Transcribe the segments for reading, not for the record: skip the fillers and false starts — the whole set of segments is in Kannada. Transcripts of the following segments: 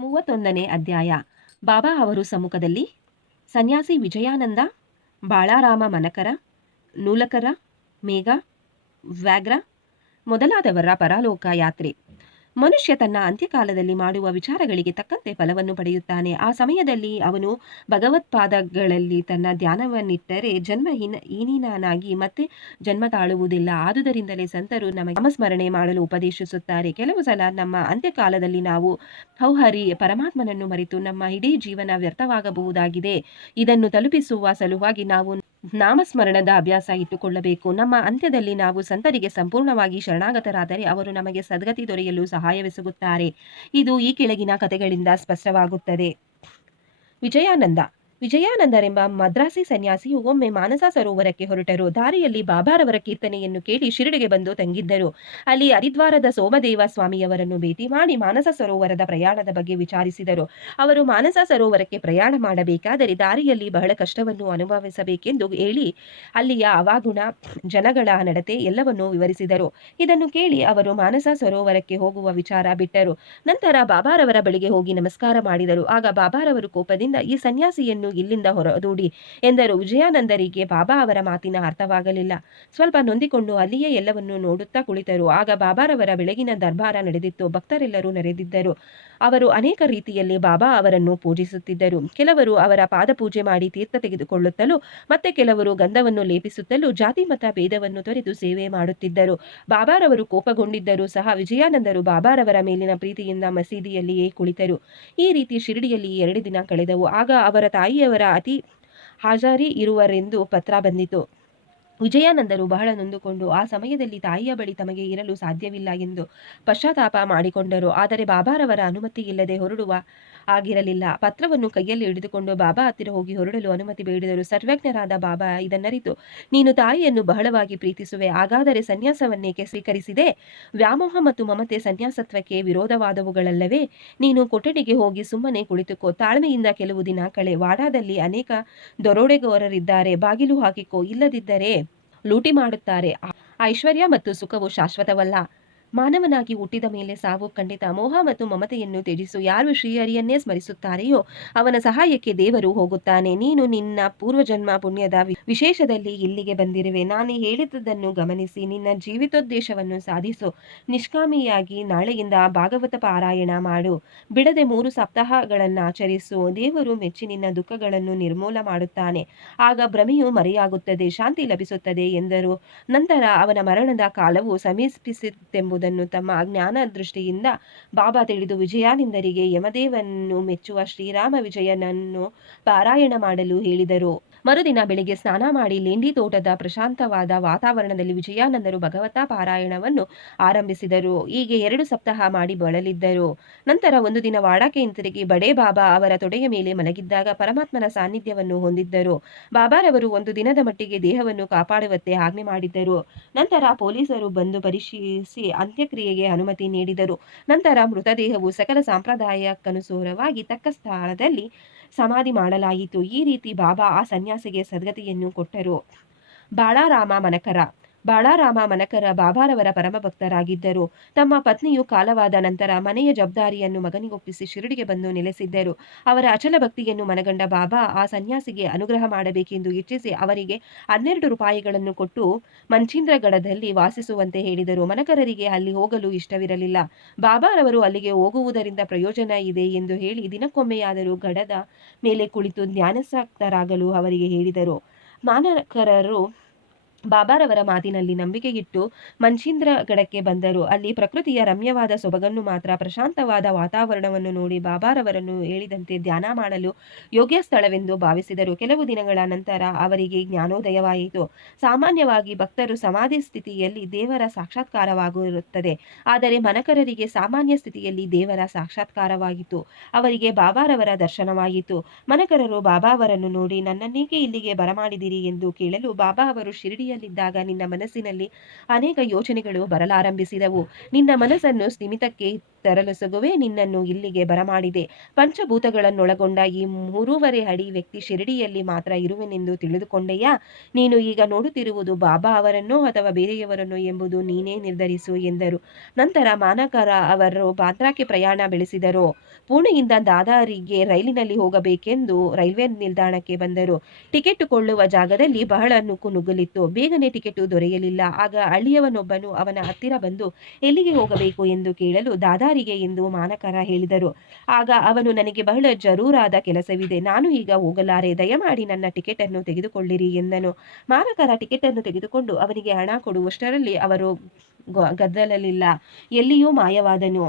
31ನೇ ಅಧ್ಯಾಯ. ಬಾಬಾ ಅವರು ಸಮ್ಮುಖದಲ್ಲಿ ಸನ್ಯಾಸಿ ವಿಜಯಾನಂದ, ಬಾಳಾರಾಮ ಮನಕರ, ನೂಲಕರ, ಮೇಘ, ವ್ಯಾಘ್ರ ಮೊದಲಾದವರ ಪರಲೋಕ ಯಾತ್ರೆ. ಮನುಷ್ಯ ತನ್ನ ಅಂತ್ಯಕಾಲದಲ್ಲಿ ಮಾಡುವ ವಿಚಾರಗಳಿಗೆ ತಕ್ಕಂತೆ ಫಲವನ್ನು ಪಡೆಯುತ್ತಾನೆ. ಆ ಸಮಯದಲ್ಲಿ ಅವನು ಭಗವತ್ಪಾದಗಳಲ್ಲಿ ತನ್ನ ಧ್ಯಾನವನ್ನಿಟ್ಟರೆ ಹೀನನಾಗಿ ಮತ್ತೆ ಜನ್ಮ ತಾಳುವುದಿಲ್ಲ. ಆದುದರಿಂದಲೇ ಸಂತರು ನಮಗೆ ನಾಮಸ್ಮರಣೆ ಮಾಡಲು ಉಪದೇಶಿಸುತ್ತಾರೆ. ಕೆಲವು ಸಲ ನಮ್ಮ ಅಂತ್ಯಕಾಲದಲ್ಲಿ ನಾವು ಹೌಹರಿ ಪರಮಾತ್ಮನನ್ನು ಮರೆತು ನಮ್ಮ ಇಡೀ ಜೀವನ ವ್ಯರ್ಥವಾಗಬಹುದಾಗಿದೆ. ಇದನ್ನು ತಲುಪಿಸುವ ಸಲುವಾಗಿ ನಾವು ನಾಮಸ್ಮರಣದ ಅಭ್ಯಾಸ ಇಟ್ಟುಕೊಳ್ಳಬೇಕು. ನಮ್ಮ ಅಂತ್ಯದಲ್ಲಿ ನಾವು ಸಂತರಿಗೆ ಸಂಪೂರ್ಣವಾಗಿ ಶರಣಾಗತರಾದರೆ ಅವರು ನಮಗೆ ಸದ್ಗತಿ ದೊರೆಯಲು ಸಹಾಯವೆಸಗುತ್ತಾರೆ. ಇದು ಈ ಕೆಳಗಿನ ಕಥೆಗಳಿಂದ ಸ್ಪಷ್ಟವಾಗುತ್ತದೆ. ವಿಜಯಾನಂದರೆಂಬ ಮದ್ರಾಸಿ ಸನ್ಯಾಸಿಯು ಒಮ್ಮೆ ಮಾನಸ ಸರೋವರಕ್ಕೆ ಹೊರಟರು. ದಾರಿಯಲ್ಲಿ ಬಾಬಾರವರ ಕೀರ್ತನೆಯನ್ನು ಕೇಳಿ ಶಿರಡಿಗೆ ಬಂದು ತಂಗಿದ್ದರು. ಅಲ್ಲಿ ಹರಿದ್ವಾರದ ಸೋಮದೇವ ಸ್ವಾಮಿಯವರನ್ನು ಭೇಟಿ ಮಾಡಿ ಮಾನಸ ಸರೋವರದ ಪ್ರಯಾಣದ ಬಗ್ಗೆ ವಿಚಾರಿಸಿದರು. ಅವರು ಮಾನಸ ಸರೋವರಕ್ಕೆ ಪ್ರಯಾಣ ಮಾಡಬೇಕಾದರೆ ದಾರಿಯಲ್ಲಿ ಬಹಳ ಕಷ್ಟವನ್ನು ಅನುಭವಿಸಬೇಕೆಂದು ಹೇಳಿ ಅಲ್ಲಿಯ ಅವಗುಣ, ಜನಗಳ ನಡತೆ ಎಲ್ಲವನ್ನೂ ವಿವರಿಸಿದರು. ಇದನ್ನು ಕೇಳಿ ಅವರು ಮಾನಸ ಸರೋವರಕ್ಕೆ ಹೋಗುವ ವಿಚಾರ ಬಿಟ್ಟರು. ನಂತರ ಬಾಬಾರವರ ಬಳಿಗೆ ಹೋಗಿ ನಮಸ್ಕಾರ ಮಾಡಿದರು. ಆಗ ಬಾಬಾರವರು ಕೋಪದಿಂದ ಈ ಸನ್ಯಾಸಿಯನ್ನು ಇಲ್ಲಿಂದ ಹೊರದೂಡಿ ಎಂದರು. ವಿಜಯಾನಂದರಿಗೆ ಬಾಬಾ ಅವರ ಮಾತಿನ ಅರ್ಥವಾಗಲಿಲ್ಲ. ಸ್ವಲ್ಪ ನೊಂದಿಕೊಂಡು ಅಲ್ಲಿಯೇ ಎಲ್ಲವನ್ನೂ ನೋಡುತ್ತಾ ಕುಳಿತರು. ಆಗ ಬಾಬಾರವರ ಬೆಳಗಿನ ದರ್ಬಾರ ನಡೆದಿತ್ತು. ಭಕ್ತರೆಲ್ಲರೂ ನೆರೆದಿದ್ದರು. ಅವರು ಅನೇಕ ರೀತಿಯಲ್ಲಿ ಬಾಬಾ ಅವರನ್ನು ಪೂಜಿಸುತ್ತಿದ್ದರು. ಕೆಲವರು ಅವರ ಪಾದಪೂಜೆ ಮಾಡಿ ತೀರ್ಥ ತೆಗೆದುಕೊಳ್ಳುತ್ತಲೂ ಮತ್ತೆ ಕೆಲವರು ಗಂಧವನ್ನು ಲೇಪಿಸುತ್ತಲೂ ಜಾತಿ ಮತ ಭೇದವನ್ನು ತೊರೆದು ಸೇವೆ ಮಾಡುತ್ತಿದ್ದರು. ಬಾಬಾರವರು ಕೋಪಗೊಂಡಿದ್ದರೂ ಸಹ ವಿಜಯಾನಂದರು ಬಾಬಾರವರ ಮೇಲಿನ ಪ್ರೀತಿಯಿಂದ ಮಸೀದಿಯಲ್ಲಿಯೇ ಕುಳಿತರು. ಈ ರೀತಿ ಶಿರಡಿಯಲ್ಲಿ 2 ದಿನ ಕಳೆದವು. ಆಗ ಅವರ ತಾಯಿಯವರ ಅತಿ ಹಾಜರಿ ಇರುವರೆಂದು ಪತ್ರ ಬಂದಿತು. ವಿಜಯಾನಂದರು ಬಹಳ ನೊಂದುಕೊಂಡು ಆ ಸಮಯದಲ್ಲಿ ತಾಯಿಯ ಬಳಿ ತಮಗೆ ಇರಲು ಸಾಧ್ಯವಿಲ್ಲ ಎಂದು ಪಶ್ಚಾತ್ತಾಪ ಮಾಡಿಕೊಂಡರು. ಆದರೆ ಬಾಬಾರವರ ಅನುಮತಿ ಇಲ್ಲದೆ ಹೊರಡುವ ಆಗಿರಲಿಲ್ಲ. ಪತ್ರವನ್ನು ಕೈಯಲ್ಲಿ ಹಿಡಿದುಕೊಂಡು ಬಾಬಾ ಹತ್ತಿರ ಹೋಗಿ ಹೊರಡಲು ಅನುಮತಿ ಬೇಡಿದರು. ಸರ್ವಜ್ಞರಾದ ಬಾಬಾ ಇದನ್ನರಿತು, ನೀನು ತಾಯಿಯನ್ನು ಬಹಳವಾಗಿ ಪ್ರೀತಿಸುವೆ, ಹಾಗಾದರೆ ಸನ್ಯಾಸವನ್ನೇಕೆ ಸ್ವೀಕರಿಸಿದೆ? ವ್ಯಾಮೋಹ ಮತ್ತು ಮಮತೆ ಸನ್ಯಾಸತ್ವಕ್ಕೆ ವಿರೋಧವಾದವುಗಳಲ್ಲವೇ? ನೀನು ಕೊಠಡಿಗೆ ಹೋಗಿ ಸುಮ್ಮನೆ ಕುಳಿತುಕೋ, ತಾಳ್ಮೆಯಿಂದ ಕೆಲವು ದಿನ ಕಳೆ. ವಾಡಾದಲ್ಲಿ ಅನೇಕ ದರೋಡೆಗೋರರಿದ್ದಾರೆ, ಬಾಗಿಲು ಹಾಕಿಕೋ, ಇಲ್ಲದಿದ್ದರೆ ಲೂಟಿ ಮಾಡುತ್ತಾರೆ. ಐಶ್ವರ್ಯ ಮತ್ತು ಸುಖವು ಶಾಶ್ವತವಲ್ಲ. ಮಾನವನಾಗಿ ಹುಟ್ಟಿದ ಮೇಲೆ ಸಾವು ಖಂಡಿತ. ಮೋಹ ಮತ್ತು ಮಮತೆಯನ್ನು ತ್ಯಜಿಸು. ಯಾರು ಶ್ರೀಹರಿಯನ್ನೇ ಸ್ಮರಿಸುತ್ತಾರೆಯೋ ಅವನ ಸಹಾಯಕ್ಕೆ ದೇವರು ಹೋಗುತ್ತಾನೆ. ನೀನು ನಿನ್ನ ಪೂರ್ವಜನ್ಮ ಪುಣ್ಯದ ವಿಶೇಷದಲ್ಲಿ ಇಲ್ಲಿಗೆ ಬಂದಿರುವೆ. ನಾನು ಹೇಳಿದುದನ್ನು ಗಮನಿಸಿ ನಿನ್ನ ಜೀವಿತೋದ್ದೇಶವನ್ನು ಸಾಧಿಸು. ನಿಷ್ಕಾಮಿಯಾಗಿ ನಾಳೆಯಿಂದ ಭಾಗವತ ಪಾರಾಯಣ ಮಾಡು. ಬಿಡದೆ 3 ಸಪ್ತಾಹಗಳನ್ನಾಚರಿಸು. ದೇವರು ಮೆಚ್ಚಿ ನಿನ್ನ ದುಃಖಗಳನ್ನು ನಿರ್ಮೂಲ ಮಾಡುತ್ತಾನೆ. ಆಗ ಭ್ರಮೆಯು ಮರೆಯಾಗುತ್ತದೆ, ಶಾಂತಿ ಲಭಿಸುತ್ತದೆ ಎಂದರು. ನಂತರ ಅವನ ಮರಣದ ಕಾಲವು ಸಮೀಪಿಸಿತೆಂಬುದನ್ನು ತಮ್ಮ ಜ್ಞಾನ ದೃಷ್ಟಿಯಿಂದ ಬಾಬಾ ತಿಳಿದು ವಿಜಯಾನಂದರಿಗೆ ಯಮದೇವನನ್ನು ಮೆಚ್ಚುವ ಶ್ರೀರಾಮ ವಿಜಯನನ್ನು ಪಾರಾಯಣ ಮಾಡಲು ಹೇಳಿದರು. ಮರುದಿನ ಬೆಳಿಗ್ಗೆ ಸ್ನಾನ ಮಾಡಿ ಲೇಂಡಿ ತೋಟದ ಪ್ರಶಾಂತವಾದ ವಾತಾವರಣದಲ್ಲಿ ವಿಜಯಾನಂದರು ಭಗವತ ಪಾರಾಯಣವನ್ನು ಆರಂಭಿಸಿದರು. ಹೀಗೆ 2 ಸಪ್ತಾಹ ಮಾಡಿ ಬಳಲಿದ್ದರು. ನಂತರ ಒಂದು ದಿನ ವಾಡಾಕ್ಕೆ ಹಿಂತಿರುಗಿ ಬಡೇ ಬಾಬಾ ಅವರ ತೊಡೆಯ ಮೇಲೆ ಮಲಗಿದ್ದಾಗ ಪರಮಾತ್ಮನ ಸಾನ್ನಿಧ್ಯವನ್ನು ಹೊಂದಿದ್ದರು. ಬಾಬಾರವರು 1 ದಿನದ ಮಟ್ಟಿಗೆ ದೇಹವನ್ನು ಕಾಪಾಡುವಂತೆ ಆಜ್ಞೆ ಮಾಡಿದ್ದರು. ನಂತರ ಪೊಲೀಸರು ಬಂದು ಪರಿಶೀಲಿಸಿ ಅಂತ್ಯಕ್ರಿಯೆಗೆ ಅನುಮತಿ ನೀಡಿದರು. ನಂತರ ಮೃತದೇಹವು ಸಕಲ ಸಂಪ್ರದಾಯಕ್ಕನುಸಾರವಾಗಿ ತಕ್ಕ ಸ್ಥಳದಲ್ಲಿ ಸಮಾಧಿ ಮಾಡಲಾಯಿತು. ಈ ರೀತಿ ಬಾಬಾ ಆ ಸನ್ಯಾಸಿಗೆ ಸದ್ಗತಿಯನ್ನು ಕೊಟ್ಟರು. ಬಾಳಾರಾಮ ಮನಕರ ಬಾಬಾರವರ ಪರಮಭಕ್ತರಾಗಿದ್ದರು. ತಮ್ಮ ಪತ್ನಿಯು ಕಾಲವಾದ ನಂತರ ಮನೆಯ ಜವಾಬ್ದಾರಿಯನ್ನು ಮಗನಿಗೊಪ್ಪಿಸಿ ಶಿರಡಿಗೆ ಬಂದು ನೆಲೆಸಿದ್ದರು. ಅವರ ಅಚಲ ಭಕ್ತಿಯನ್ನು ಮನಗಂಡ ಬಾಬಾ ಆ ಸನ್ಯಾಸಿಗೆ ಅನುಗ್ರಹ ಮಾಡಬೇಕೆಂದು ಇಚ್ಛಿಸಿ ಅವರಿಗೆ 12 ರೂಪಾಯಿಗಳನ್ನು ಕೊಟ್ಟು ಮಂಚೀಂದ್ರಗಢದಲ್ಲಿ ವಾಸಿಸುವಂತೆ ಹೇಳಿದರು. ಮನಕರರಿಗೆ ಅಲ್ಲಿ ಹೋಗಲು ಇಷ್ಟವಿರಲಿಲ್ಲ. ಬಾಬಾರವರು ಅಲ್ಲಿಗೆ ಹೋಗುವುದರಿಂದ ಪ್ರಯೋಜನ ಇದೆ ಎಂದು ಹೇಳಿ ದಿನಕ್ಕೊಮ್ಮೆಯಾದರೂ ಗಡದ ಮೇಲೆ ಕುಳಿತು ಧ್ಯಾನಾಸಕ್ತರಾಗಲು ಅವರಿಗೆ ಹೇಳಿದರು. ಮನಕರರು ಬಾಬಾರವರ ಮಾತಿನಲ್ಲಿ ನಂಬಿಕೆಯಿಟ್ಟು ಮಂಚೀಂದ್ರಗಢಕ್ಕೆ ಬಂದರು. ಅಲ್ಲಿ ಪ್ರಕೃತಿಯ ರಮ್ಯವಾದ ಸೊಬಗನ್ನು ಮಾತ್ರ ಪ್ರಶಾಂತವಾದ ವಾತಾವರಣವನ್ನು ನೋಡಿ ಬಾಬಾರವರನ್ನು ಹೇಳಿದಂತೆ ಧ್ಯಾನ ಮಾಡಲು ಯೋಗ್ಯ ಸ್ಥಳವೆಂದು ಭಾವಿಸಿದರು. ಕೆಲವು ದಿನಗಳ ನಂತರ ಅವರಿಗೆ ಜ್ಞಾನೋದಯವಾಯಿತು. ಸಾಮಾನ್ಯವಾಗಿ ಭಕ್ತರು ಸಮಾಧಿ ಸ್ಥಿತಿಯಲ್ಲಿ ದೇವರ ಸಾಕ್ಷಾತ್ಕಾರವಾಗಿರುತ್ತದೆ. ಆದರೆ ಮನಕರರಿಗೆ ಸಾಮಾನ್ಯ ಸ್ಥಿತಿಯಲ್ಲಿ ದೇವರ ಸಾಕ್ಷಾತ್ಕಾರವಾಗಿತ್ತು. ಅವರಿಗೆ ಬಾಬಾರವರ ದರ್ಶನವಾಯಿತು. ಮನಕರರು ಬಾಬಾವರನ್ನು ನೋಡಿ ನನ್ನನ್ನೇಕೆ ಇಲ್ಲಿಗೆ ಬರಮಾಡಿದಿರಿ ಎಂದು ಕೇಳಲು ಬಾಬಾ ಅವರು ಶಿರಡಿಯಲ್ಲಿದ್ದಾಗ ನಿನ್ನ ಮನಸ್ಸಿನಲ್ಲಿ ಅನೇಕ ಯೋಚನೆಗಳು ಬರಲಾರಂಭಿಸಿದವು. ನಿನ್ನ ಮನಸ್ಸನ್ನು ಸ್ಥಿಮಿತಕ್ಕೆ ತರಲುಸುಗುವೆ ನಿನ್ನನ್ನು ಇಲ್ಲಿಗೆ ಬರಮಾಡಿದೆ. ಪಂಚಭೂತಗಳನ್ನೊಳಗೊಂಡ ಈ 3.5 ಅಡಿ ವ್ಯಕ್ತಿ ಶಿರಡಿಯಲ್ಲಿ ಮಾತ್ರ ಇರುವೆನೆಂದು ತಿಳಿದುಕೊಂಡೆಯಾ? ನೀನು ಈಗ ನೋಡುತ್ತಿರುವುದು ಬಾಬಾ ಅವರನ್ನೋ ಅಥವಾ ಬೇರೆಯವರನ್ನೋ ಎಂಬುದು ನೀನೇ ನಿರ್ಧರಿಸು ಎಂದರು. ನಂತರ ಮಾನಕರ ಅವರು ಬಾಂದ್ರಾಕ್ಕೆ ಪ್ರಯಾಣ ಬೆಳೆಸಿದರು. ಪುಣೆಯಿಂದ ದಾದರಿಗೆ ರೈಲಿನಲ್ಲಿ ಹೋಗಬೇಕೆಂದು ರೈಲ್ವೆ ನಿಲ್ದಾಣಕ್ಕೆ ಬಂದರು. ಟಿಕೆಟ್ ಕೊಳ್ಳುವ ಜಾಗದಲ್ಲಿ ಬಹಳ ನುಗ್ಗಲಿತ್ತು. ಬೇಗನೆ ಟಿಕೆಟ್ ದೊರೆಯಲಿಲ್ಲ. ಆಗ ಹಳ್ಳಿಯವನೊಬ್ಬನು ಅವನ ಹತ್ತಿರ ಬಂದು ಎಲ್ಲಿಗೆ ಹೋಗಬೇಕು ಎಂದು ಕೇಳಲು ದಾದರಿಗೆ ಎಂದು ಮಾನಕರ ಹೇಳಿದರು. ಆಗ ಅವನು ನನಗೆ ಬಹಳ ಜರೂರಾದ ಕೆಲಸವಿದೆ, ನಾನು ಈಗ ಹೋಗಲಾರೆ, ದಯಮಾಡಿ ನನ್ನ ಟಿಕೆಟ್ ಅನ್ನು ತೆಗೆದುಕೊಳ್ಳಿರಿ ಎಂದನು. ಮಾನಕರ ಟಿಕೆಟ್ ಅನ್ನು ತೆಗೆದುಕೊಂಡು ಅವನಿಗೆ ಹಣ ಕೊಡುವಷ್ಟರಲ್ಲಿ ಅವರು ಗದ್ದಲಲಿಲ್ಲ, ಎಲ್ಲಿಯೂ ಮಾಯವಾದನು.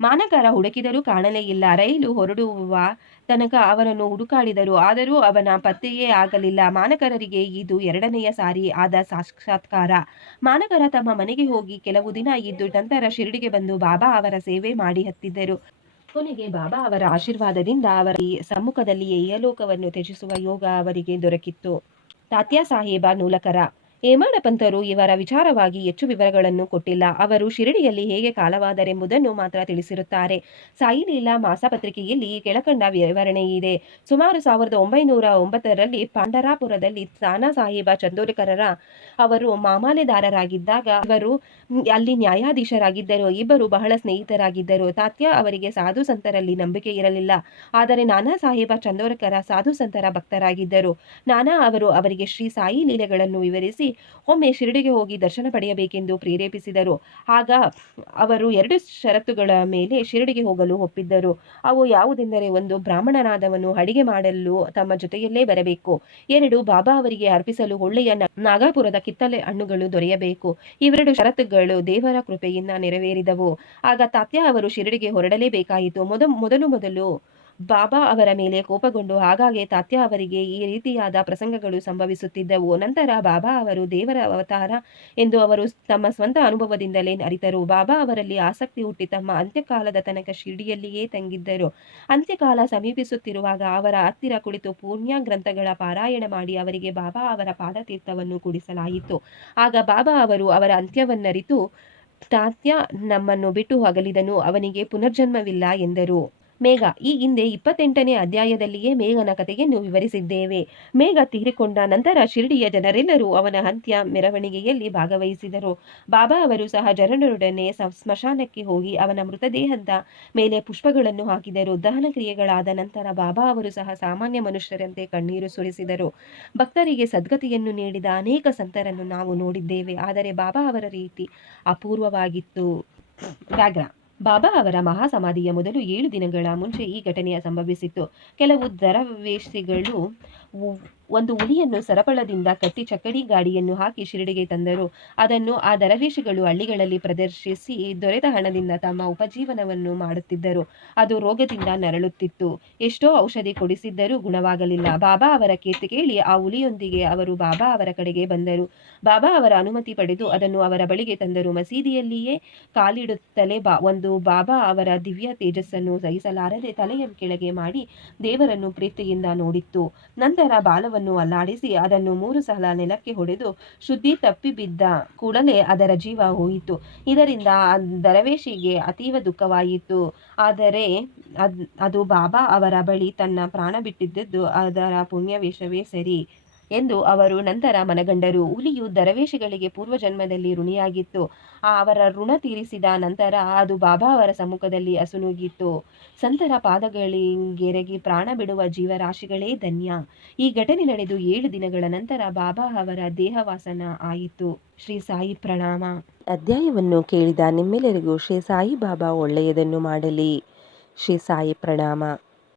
ಮಾನಕರ ಹುಡುಕಿದರೂ ಕಾಣಲೇ ಇಲ್ಲ. ರೈಲು ಹೊರಡುವ ತನಕ ಅವನನ್ನು ಹುಡುಕಾಡಿದರು, ಆದರೂ ಅವನ ಪತ್ತೆಯೇ ಆಗಲಿಲ್ಲ. ಮಾನಕರರಿಗೆ ಇದು 2ನೆಯ ಸಾರಿ ಆದ ಸಾಕ್ಷಾತ್ಕಾರ. ಮಾನಕರ ತಮ್ಮ ಮನೆಗೆ ಹೋಗಿ ಕೆಲವು ದಿನ ಇದ್ದು ನಂತರ ಶಿರಡಿಗೆ ಬಂದು ಬಾಬಾ ಅವರ ಸೇವೆ ಮಾಡಿ ಹತ್ತಿದ್ದರು. ಕೊನೆಗೆ ಬಾಬಾ ಅವರ ಆಶೀರ್ವಾದದಿಂದ ಅವರ ಸಮ್ಮುಖದಲ್ಲಿಯೇ ಇಹಲೋಕವನ್ನು ತ್ಯಜಿಸುವ ಯೋಗ ಅವರಿಗೆ ದೊರಕಿತ್ತು. ತಾತ್ಯಾ ಸಾಹೇಬ ನೂಲಕರ ಹೇಮಾಡ ಪಂತರು ಇವರ ವಿಚಾರವಾಗಿ ಹೆಚ್ಚು ವಿವರಗಳನ್ನು ಕೊಟ್ಟಿಲ್ಲ. ಅವರು ಶಿರಡಿಯಲ್ಲಿ ಹೇಗೆ ಕಾಲವಾದರೆಂಬುದನ್ನು ಮಾತ್ರ ತಿಳಿಸಿರುತ್ತಾರೆ. ಸಾಯಿಲೀಲಾ ಮಾಸಪತ್ರಿಕೆಯಲ್ಲಿ ಕೆಳಕಂಡ ವಿವರಣೆ ಇದೆ. ಸುಮಾರು 1909ರಲ್ಲಿ ಪಾಂಡರಾಪುರದಲ್ಲಿ ನಾನಾ ಸಾಹೇಬ ಚಂದೋರ್ಕರ ಅವರು ಮಾಮಲೆದಾರರಾಗಿದ್ದಾಗ ಇವರು ಅಲ್ಲಿ ನ್ಯಾಯಾಧೀಶರಾಗಿದ್ದರು. ಇಬ್ಬರು ಬಹಳ ಸ್ನೇಹಿತರಾಗಿದ್ದರು. ತಾತ್ಯಾ ಅವರಿಗೆ ಸಾಧು ಸಂತರಲ್ಲಿ ನಂಬಿಕೆ ಇರಲಿಲ್ಲ. ಆದರೆ ನಾನಾ ಸಾಹೇಬ ಚಂದೋರ್ಕರ ಸಾಧು ಸಂತರ ಭಕ್ತರಾಗಿದ್ದರು. ನಾನಾ ಅವರು ಅವರಿಗೆ ಶ್ರೀ ಸಾಯಿ ಲೀಲೆಗಳನ್ನು ವಿವರಿಸಿ ಒಮ್ಮೆ ಶಿರಡಿಗೆ ಹೋಗಿ ದರ್ಶನ ಪಡೆಯಬೇಕೆಂದು ಪ್ರೇರೇಪಿಸಿದರು. ಆಗ ಅವರು 2 ಷರತ್ತುಗಳ ಮೇಲೆ ಶಿರಡಿಗೆ ಹೋಗಲು ಒಪ್ಪಿದ್ದರು. ಅವು ಯಾವುದೆಂದರೆ, 1, ಬ್ರಾಹ್ಮಣನಾದವನು ಅಡಿಗೆ ಮಾಡಲು ತಮ್ಮ ಜೊತೆಯಲ್ಲೇ ಬರಬೇಕು. 2, ಬಾಬಾ ಅವರಿಗೆ ಅರ್ಪಿಸಲು ಒಳ್ಳೆಯ ನಾಗಪುರದ ಕಿತ್ತಳೆ ಹಣ್ಣುಗಳು ದೊರೆಯಬೇಕು. ಇವೆರಡು ಷರತ್ತುಗಳು ದೇವರ ಕೃಪೆಯಿಂದ ನೆರವೇರಿದವು. ಆಗ ತಾತ್ಯಾ ಅವರು ಶಿರಡಿಗೆ ಹೊರಡಲೇಬೇಕಾಯಿತು. ಮೊದಲು ಬಾಬಾ ಅವರ ಮೇಲೆ ಕೋಪಗೊಂಡು ಆಗಾಗ್ಗೆ ತಾತ್ಯಾ ಅವರಿಗೆ ಈ ರೀತಿಯಾದ ಪ್ರಸಂಗಗಳು ಸಂಭವಿಸುತ್ತಿದ್ದವು. ನಂತರ ಬಾಬಾ ಅವರು ದೇವರ ಅವತಾರ ಎಂದು ಅವರು ತಮ್ಮ ಸ್ವಂತ ಅನುಭವದಿಂದಲೇ ಅರಿತರು. ಬಾಬಾ ಅವರಲ್ಲಿ ಆಸಕ್ತಿ ಹುಟ್ಟಿ ತಮ್ಮ ಅಂತ್ಯಕಾಲದ ತನಕ ಶಿರಡಿಯಲ್ಲಿಯೇ ತಂಗಿದ್ದರು. ಅಂತ್ಯಕಾಲ ಸಮೀಪಿಸುತ್ತಿರುವಾಗ ಅವರ ಹತ್ತಿರ ಕುಳಿತು ಪುಣ್ಯ ಗ್ರಂಥಗಳ ಪಾರಾಯಣ ಮಾಡಿ ಅವರಿಗೆ ಬಾಬಾ ಅವರ ಪಾದತೀರ್ಥವನ್ನು ಕುಡಿಸಲಾಯಿತು. ಆಗ ಬಾಬಾ ಅವರು ಅವರ ಅಂತ್ಯವನ್ನರಿತು, ತಾತ್ಯಾ ನಮ್ಮನ್ನು ಬಿಟ್ಟು ಅಗಲಿದನು, ಅವನಿಗೆ ಪುನರ್ಜನ್ಮವಿಲ್ಲ ಎಂದರು. ಮೇಘ ಈ ಹಿಂದೆ 28ನೇ ಅಧ್ಯಾಯದಲ್ಲಿಯೇ ಮೇಘನ ಕಥೆಯನ್ನು ವಿವರಿಸಿದ್ದೇವೆ. ಮೇಘ ತೀರಿಕೊಂಡ ನಂತರ ಶಿರಡಿಯ ಜನರೆಲ್ಲರೂ ಅವನ ಅಂತ್ಯ ಮೆರವಣಿಗೆಯಲ್ಲಿ ಭಾಗವಹಿಸಿದರು. ಬಾಬಾ ಅವರು ಸಹ ಜನರೊಡನೆ ಸ್ಮಶಾನಕ್ಕೆ ಹೋಗಿ ಅವನ ಮೃತದೇಹದ ಮೇಲೆ ಪುಷ್ಪಗಳನ್ನು ಹಾಕಿದರು. ದಹನ ಕ್ರಿಯೆಗಳಾದ ನಂತರ ಬಾಬಾ ಅವರು ಸಹ ಸಾಮಾನ್ಯ ಮನುಷ್ಯರಂತೆ ಕಣ್ಣೀರು ಸುರಿಸಿದರು. ಭಕ್ತರಿಗೆ ಸದ್ಗತಿಯನ್ನು ನೀಡಿದ ಅನೇಕ ಸಂತರನ್ನು ನಾವು ನೋಡಿದ್ದೇವೆ, ಆದರೆ ಬಾಬಾ ಅವರ ರೀತಿ ಅಪೂರ್ವವಾಗಿತ್ತು. ವ್ಯಾಘ್ರ ಬಾಬಾ ಅವರ ಮಹಾಸಮಾಧಿಯ ಮೊದಲು 7 ದಿನಗಳ ಮುಂಚೆ ಈ ಘಟನೆಯ ಸಂಭವಿಸಿತ್ತು. ಕೆಲವು ದರವೇಶಿಗಳು ಒಂದು ಹುಲಿಯನ್ನು ಸರಪಳದಿಂದ ಕಟ್ಟಿ ಚಕ್ಕಡಿ ಗಾಡಿಯನ್ನು ಹಾಕಿ ಶಿರಡಿಗೆ ತಂದರು. ಅದನ್ನು ಆ ದರವೇಶಿಗಳು ಹಳ್ಳಿಗಳಲ್ಲಿ ಪ್ರದರ್ಶಿಸಿ ದೊರೆತ ಹಣದಿಂದ ತಮ್ಮ ಉಪಜೀವನವನ್ನು ಮಾಡುತ್ತಿದ್ದರು. ಅದು ರೋಗದಿಂದ ನರಳುತ್ತಿತ್ತು. ಎಷ್ಟೋ ಔಷಧಿ ಕೊಡಿಸಿದ್ದರೂ ಗುಣವಾಗಲಿಲ್ಲ. ಬಾಬಾ ಅವರ ಕೀರ್ತಿ ಕೇಳಿ ಆ ಹುಲಿಯೊಂದಿಗೆ ಅವರು ಬಾಬಾ ಅವರ ಕಡೆಗೆ ಬಂದರು. ಬಾಬಾ ಅವರ ಅನುಮತಿ ಪಡೆದು ಅದನ್ನು ಅವರ ಬಳಿಗೆ ತಂದರು. ಮಸೀದಿಯಲ್ಲಿಯೇ ಕಾಲಿಡುತ್ತಲೇ ಒಂದು ಬಾಬಾ ಅವರ ದಿವ್ಯ ತೇಜಸ್ಸನ್ನು ಸಹಿಸಲಾರದೆ ತಲೆಯನ್ನು ಕೆಳಗೆ ಮಾಡಿ ದೇವರನ್ನು ಪ್ರೀತಿಯಿಂದ ನೋಡಿತ್ತು. ನಂತರ ಬಾಲವನ್ನು ಅಲ್ಲಾಡಿಸಿ ಅದನ್ನು 3 ಸಲ ನೆಲಕ್ಕೆ ಹೊಡೆದು ಶುದ್ಧಿ ತಪ್ಪಿಬಿದ್ದ ಕೂಡಲೇ ಅದರ ಜೀವ ಹೋಯಿತು. ಇದರಿಂದ ಆ ದರವೇಶಿಗೆ ಅತೀವ ದುಃಖವಾಯಿತು. ಆದರೆ ಅದು ಬಾಬಾ ಅವರ ಬಳಿ ತನ್ನ ಪ್ರಾಣ ಬಿಟ್ಟಿದ್ದದ್ದು ಅದರ ಪುಣ್ಯವೇಶವೇ ಸರಿ ಎಂದು ಅವರು ನಂತರ ಮನಗಂಡರು. ಹುಲಿಯು ದರವೇಶಿಗಳಿಗೆ ಪೂರ್ವಜನ್ಮದಲ್ಲಿ ಋಣಿಯಾಗಿತ್ತು. ಅವರ ಋಣ ತೀರಿಸಿದ ನಂತರ ಅದು ಬಾಬಾ ಅವರ ಸಮ್ಮುಖದಲ್ಲಿ ಅಸುನೀಗಿತ್ತು. ಸಂತರ ಪಾದಗಳಿಗೆರಗಿ ಪ್ರಾಣ ಬಿಡುವ ಜೀವರಾಶಿಗಳೇ ಧನ್ಯ. ಈ ಘಟನೆ ನಡೆದು 7 ದಿನಗಳ ನಂತರ ಬಾಬಾ ಅವರ ದೇಹವಾಸನ ಆಯಿತು. ಶ್ರೀ ಸಾಯಿ ಪ್ರಣಾಮ. ಅಧ್ಯಾಯವನ್ನು ಕೇಳಿದ ನಿಮ್ಮೆಲ್ಲರಿಗೂ ಶ್ರೀ ಸಾಯಿ ಬಾಬಾ ಒಳ್ಳೆಯದನ್ನು ಮಾಡಲಿ. ಶ್ರೀ ಸಾಯಿ ಪ್ರಣಾಮ.